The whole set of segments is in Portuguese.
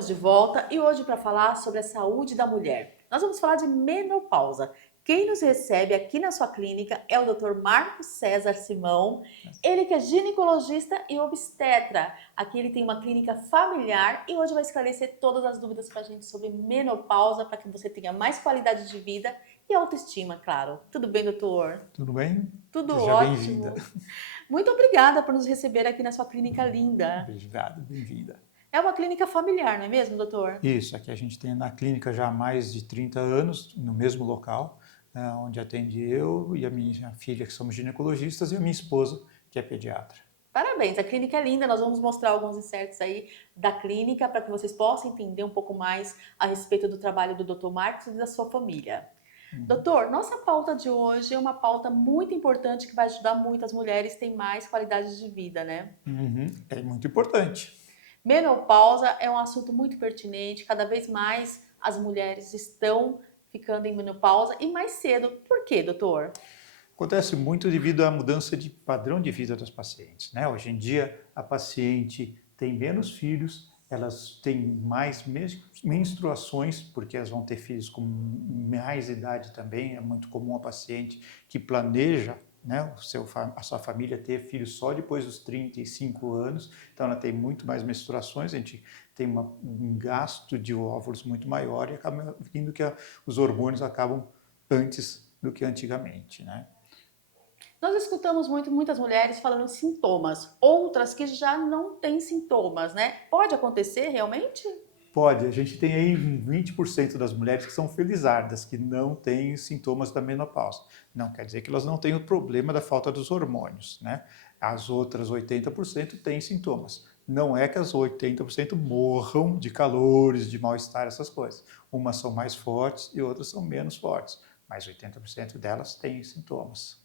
Estamos de volta e hoje para falar sobre a saúde da mulher. Nós vamos falar de menopausa. Quem nos recebe aqui na sua clínica é o Dr. Marcos César Simão. Ele que é ginecologista e obstetra. Aqui ele tem uma clínica familiar e hoje vai esclarecer todas as dúvidas para a gente sobre menopausa, para que você tenha mais qualidade de vida e autoestima, claro. Tudo bem, doutor? Tudo bem? Tudo Seja bem-vinda. ótimo. Muito obrigada por nos receber aqui na sua clínica linda. Obrigado, bem-vinda. É uma clínica familiar, não é mesmo, doutor? Isso, aqui a gente tem na clínica já há mais de 30 anos, no mesmo local, onde atende eu e a minha filha, que somos ginecologistas, e a minha esposa, que é pediatra. Parabéns, a clínica é linda. Nós vamos mostrar alguns insertos aí da clínica para que vocês possam entender um pouco mais a respeito do trabalho do Dr. Marcos e da sua família. Doutor, nossa pauta de hoje é uma pauta muito importante que vai ajudar muitas mulheres a terem mais qualidade de vida, né? É muito importante. Menopausa é um assunto muito pertinente, cada vez mais as mulheres estão ficando em menopausa e mais cedo. Por quê, doutor? Acontece muito devido à mudança de padrão de vida das pacientes, né? Hoje em dia, a paciente tem menos filhos, elas têm mais menstruações, porque elas vão ter filhos com mais idade também. É muito comum a paciente que planeja, né, a sua família ter filhos só depois dos 35 anos, então ela tem muito mais menstruações, a gente tem um gasto de óvulos muito maior e acaba vindo que os hormônios acabam antes do que antigamente, né? Nós escutamos muitas mulheres falando em sintomas, outras que já não têm sintomas, né? Pode acontecer realmente? Pode, a gente tem aí 20% das mulheres que são felizardas, que não têm sintomas da menopausa. Não quer dizer que elas não têm o problema da falta dos hormônios, né? As outras 80% têm sintomas. Não é que as 80% morram de calores, de mal-estar, essas coisas. Umas são mais fortes e outras são menos fortes, mas 80% delas têm sintomas.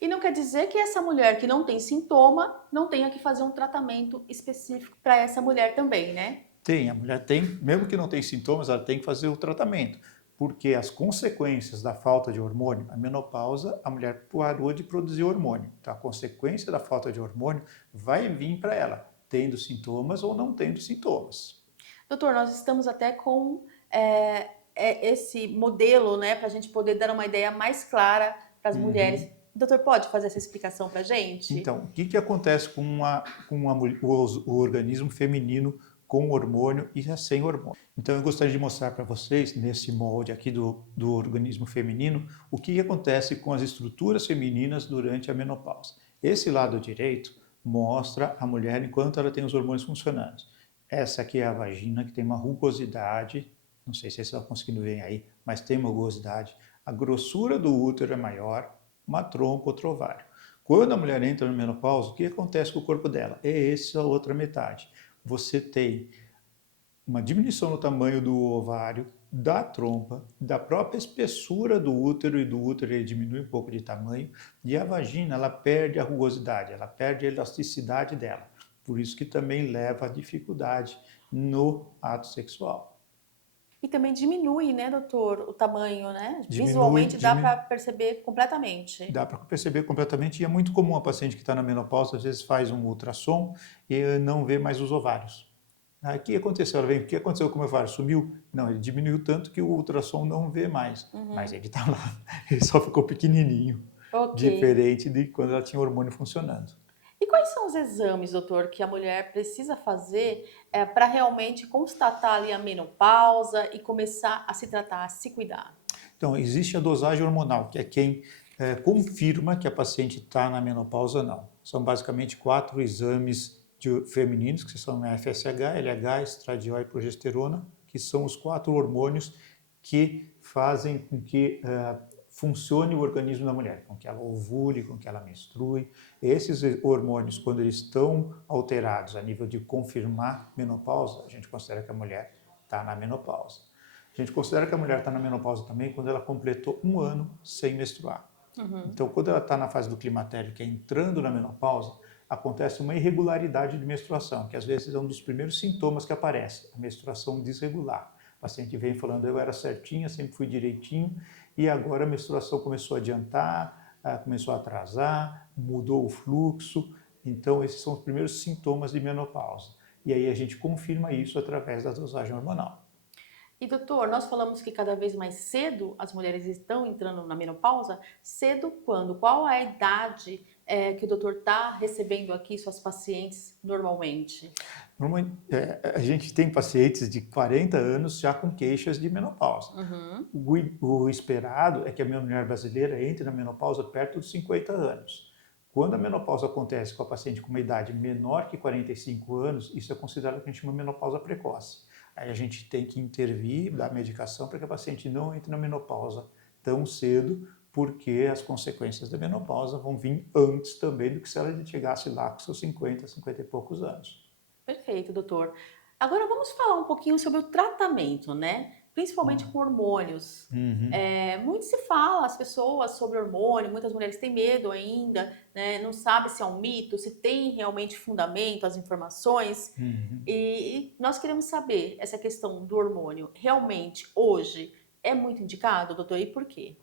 E não quer dizer que essa mulher que não tem sintoma não tenha que fazer um tratamento específico para essa mulher também, né? Tem, a mulher tem, mesmo que não tenha sintomas, ela tem que fazer o tratamento, porque as consequências da falta de hormônio, a menopausa, a mulher parou de produzir hormônio. Então, a consequência da falta de hormônio vai vir para ela, tendo sintomas ou não tendo sintomas. Doutor, nós estamos até com esse modelo, né, para a gente poder dar uma ideia mais clara para as mulheres. Doutor, pode fazer essa explicação para a gente? Então, o que acontece o organismo feminino com hormônio e sem hormônio? Então, eu gostaria de mostrar para vocês, nesse molde aqui do organismo feminino, o que acontece com as estruturas femininas durante a menopausa. Esse lado direito mostra a mulher enquanto ela tem os hormônios funcionando. Essa aqui é a vagina, que tem uma rugosidade, não sei se vocês estão conseguindo ver aí, mas tem uma rugosidade. A grossura do útero é maior, uma trompa, outro ovário. Quando a mulher entra na menopausa, o que acontece com o corpo dela? É essa outra metade. Você tem uma diminuição no tamanho do ovário, da trompa, da própria espessura do útero, e do útero ele diminui um pouco de tamanho, e a vagina ela perde a rugosidade, ela perde a elasticidade dela. Por isso que também leva a dificuldade no ato sexual. E também diminui, né, doutor, o tamanho, né? Diminui, Visualmente dá para perceber completamente. dá para perceber completamente, e é muito comum a paciente que está na menopausa, às vezes faz um ultrassom e não vê mais os ovários. O que aconteceu? Ela vem, o que aconteceu com o meu ovário? Sumiu? Não, ele diminuiu tanto que o ultrassom não vê mais, mas ele está lá, ele só ficou pequenininho, Ok. diferente de quando ela tinha o hormônio funcionando. E quais são os exames, doutor, que a mulher precisa fazer para realmente constatar ali a menopausa e começar a se tratar, a se cuidar? Então, existe a dosagem hormonal, que é quem confirma que a paciente está na menopausa ou não. São basicamente 4 exames femininos, que são FSH, LH, estradiol e progesterona, que são os 4 hormônios que fazem com que funcione o organismo da mulher, com que ela ovule, com que ela menstrue. Esses hormônios, quando eles estão alterados a nível de confirmar menopausa, a gente considera que a mulher está na menopausa. A gente considera que a mulher está na menopausa também quando ela completou 1 ano sem menstruar. Então, quando ela está na fase do climatério, que é entrando na menopausa, acontece uma irregularidade de menstruação, que às vezes é um dos primeiros sintomas que aparece, a menstruação desregular. O paciente vem falando, eu era certinha, sempre fui direitinho, e agora a menstruação começou a adiantar, começou a atrasar, mudou o fluxo. Então, esses são os primeiros sintomas de menopausa. e aí a gente confirma isso através da dosagem hormonal. E doutor, nós falamos que cada vez mais cedo as mulheres estão entrando na menopausa. Cedo quando? Qual é a idade que o doutor está recebendo aqui suas pacientes normalmente? A gente tem pacientes de 40 anos já com queixas de menopausa. Uhum. O esperado é que a mulher brasileira entre na menopausa perto dos 50 anos. Quando a menopausa acontece com a paciente com uma idade menor que 45 anos, isso é considerado que a gente chama menopausa precoce. Aí a gente tem que intervir, dar medicação para que a paciente não entre na menopausa tão cedo, porque as consequências da menopausa vão vir antes também do que se ela chegasse lá com seus 50, 50 e poucos anos. Perfeito, doutor. Agora vamos falar um pouquinho sobre o tratamento, né? Principalmente com hormônios. Uhum. Muito se fala, as pessoas, sobre hormônio, muitas mulheres têm medo ainda, né? Não sabe se é um mito, se tem realmente fundamento as informações. Uhum. E nós queremos saber essa questão do hormônio, realmente, hoje, é muito indicado, doutor? E por quê?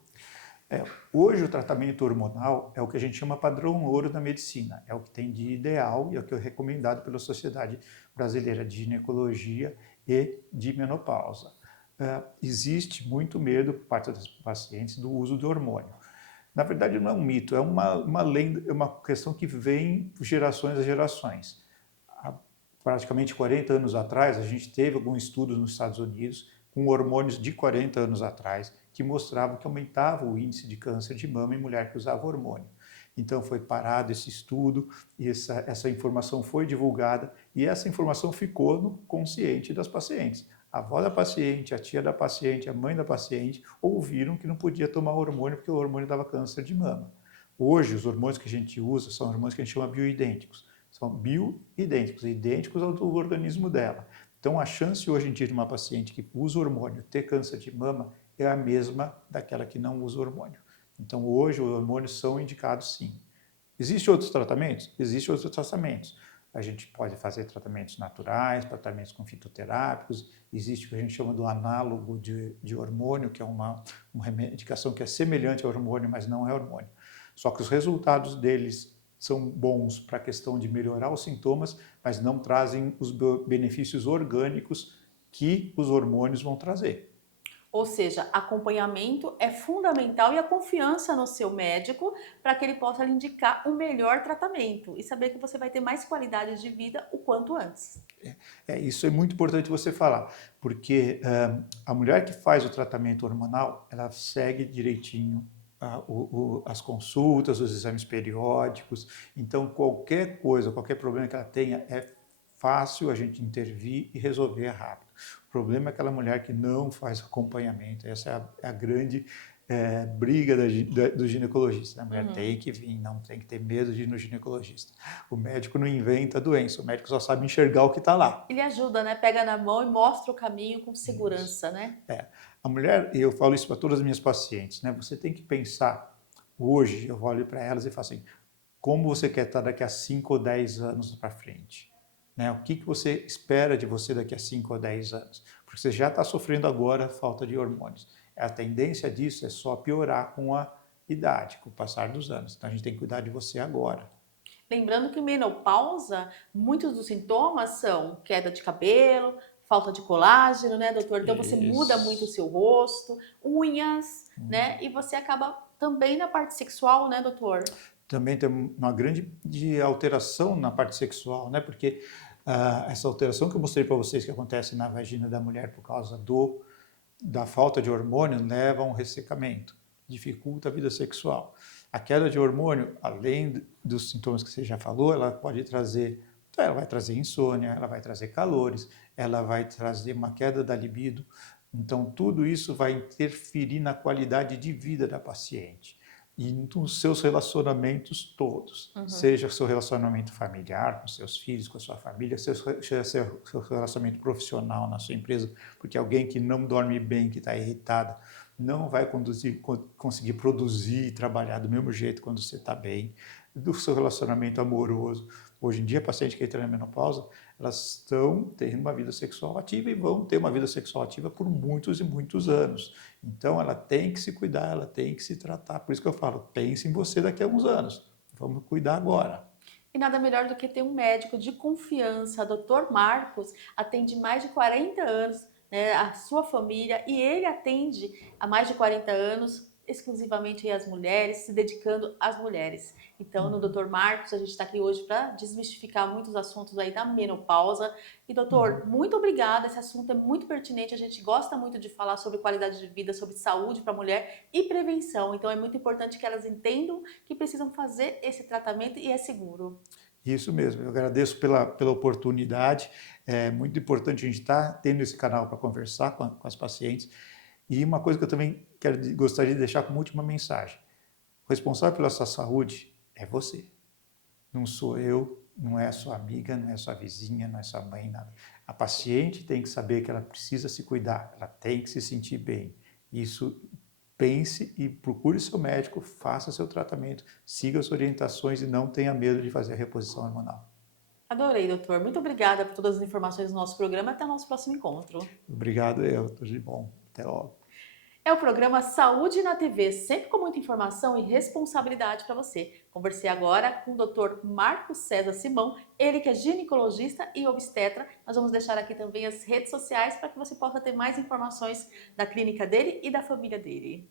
Hoje o tratamento hormonal é o que a gente chama padrão ouro da medicina, é o que tem de ideal e é o que é recomendado pela Sociedade Brasileira de Ginecologia e de Menopausa. Existe muito medo por parte das pacientes do uso do hormônio. Na verdade não é um mito, é uma lenda, é uma questão que vem de gerações a gerações. Há praticamente 40 anos atrás, a gente teve alguns estudos nos Estados Unidos com hormônios de 40 anos atrás que mostravam que aumentava o índice de câncer de mama em mulher que usava hormônio. Então foi parado esse estudo e essa informação foi divulgada e essa informação ficou no consciente das pacientes. A avó da paciente, a tia da paciente, a mãe da paciente ouviram que não podia tomar hormônio porque o hormônio dava câncer de mama. Hoje, os hormônios que a gente usa são hormônios que a gente chama bioidênticos. São bioidênticos, idênticos ao do organismo dela. Então, a chance hoje em dia de uma paciente que usa hormônio ter câncer de mama é a mesma daquela que não usa hormônio. Então, hoje, os hormônios são indicados sim. Existem outros tratamentos? Existem outros tratamentos. A gente pode fazer tratamentos naturais, tratamentos com fitoterápicos. Existe o que a gente chama do análogo de hormônio, que é uma medicação que é semelhante ao hormônio, mas não é hormônio. Só que os resultados deles são bons para a questão de melhorar os sintomas, mas não trazem os benefícios orgânicos que os hormônios vão trazer. Ou seja, acompanhamento é fundamental e a confiança no seu médico para que ele possa lhe indicar o melhor tratamento e saber que você vai ter mais qualidade de vida o quanto antes. Isso é muito importante você falar, porque a mulher que faz o tratamento hormonal, ela segue direitinho as consultas, os exames periódicos. Então, qualquer coisa, qualquer problema que ela tenha, é fácil a gente intervir e resolver rápido. O problema é aquela mulher que não faz acompanhamento. Essa é a grande briga do ginecologista. A mulher tem que vir, não tem que ter medo de ir no ginecologista. O médico não inventa a doença, o médico só sabe enxergar o que está lá. Ele ajuda, né? Pega na mão e mostra o caminho com segurança, Isso. né? A mulher, eu falo isso para todas as minhas pacientes, né? Você tem que pensar, hoje eu olho para elas e falo assim, como você quer estar daqui a 5 ou 10 anos para frente? Né? O que você espera de você daqui a 5 ou 10 anos? Porque você já está sofrendo agora falta de hormônios. A tendência disso é só piorar com a idade, com o passar dos anos. Então a gente tem que cuidar de você agora. Lembrando que menopausa, muitos dos sintomas são queda de cabelo, falta de colágeno, né, doutor? Então você muda muito o seu rosto, unhas, né? E você acaba também na parte sexual, né, doutor? Também tem uma grande alteração na parte sexual, né? Porque essa alteração que eu mostrei para vocês que acontece na vagina da mulher por causa da falta de hormônio leva a um ressecamento, dificulta a vida sexual. A queda de hormônio, além dos sintomas que você já falou, ela vai trazer insônia, ela vai trazer calores, ela vai trazer uma queda da libido. Então, tudo isso vai interferir na qualidade de vida da paciente e nos seus relacionamentos todos, seja seu relacionamento familiar, com seus filhos, com a sua família, seu relacionamento profissional na sua empresa, porque alguém que não dorme bem, que está irritada, não vai conseguir produzir e trabalhar do mesmo jeito quando você está bem, do seu relacionamento amoroso. Hoje em dia, pacientes que entram na menopausa, elas estão tendo uma vida sexual ativa e vão ter uma vida sexual ativa por muitos e muitos anos. Então, ela tem que se cuidar, ela tem que se tratar. Por isso que eu falo, pense em você daqui a uns anos. Vamos cuidar agora. E nada melhor do que ter um médico de confiança. Dr. Marcos atende mais de 40 anos, né, a sua família, e ele atende há mais de 40 anos exclusivamente as mulheres, se dedicando às mulheres. Então, no Uhum, Dr. Marcos, a gente está aqui hoje para desmistificar muitos assuntos aí da menopausa. E, doutor, uhum. muito obrigada. Esse assunto é muito pertinente. A gente gosta muito de falar sobre qualidade de vida, sobre saúde para a mulher e prevenção. Então, é muito importante que elas entendam que precisam fazer esse tratamento e é seguro. Isso mesmo, eu agradeço pela oportunidade. É muito importante a gente estar tendo esse canal para conversar com as pacientes. E uma coisa que eu também gostaria de deixar como última mensagem: o responsável pela sua saúde é você, não sou eu, não é a sua amiga, não é a sua vizinha, não é a sua mãe, nada. A paciente tem que saber que ela precisa se cuidar, ela tem que se sentir bem. Isso, pense e procure seu médico, faça seu tratamento, siga as orientações e não tenha medo de fazer a reposição hormonal. Adorei, doutor. Muito obrigada por todas as informações do nosso programa. Até o nosso próximo encontro. Obrigado, eu. Tudo de bom. Até logo. É o programa Saúde na TV, sempre com muita informação e responsabilidade para você. Conversei agora com o Dr. Marcos César Simão, ele que é ginecologista e obstetra. Nós vamos deixar aqui também as redes sociais para que você possa ter mais informações da clínica dele e da família dele.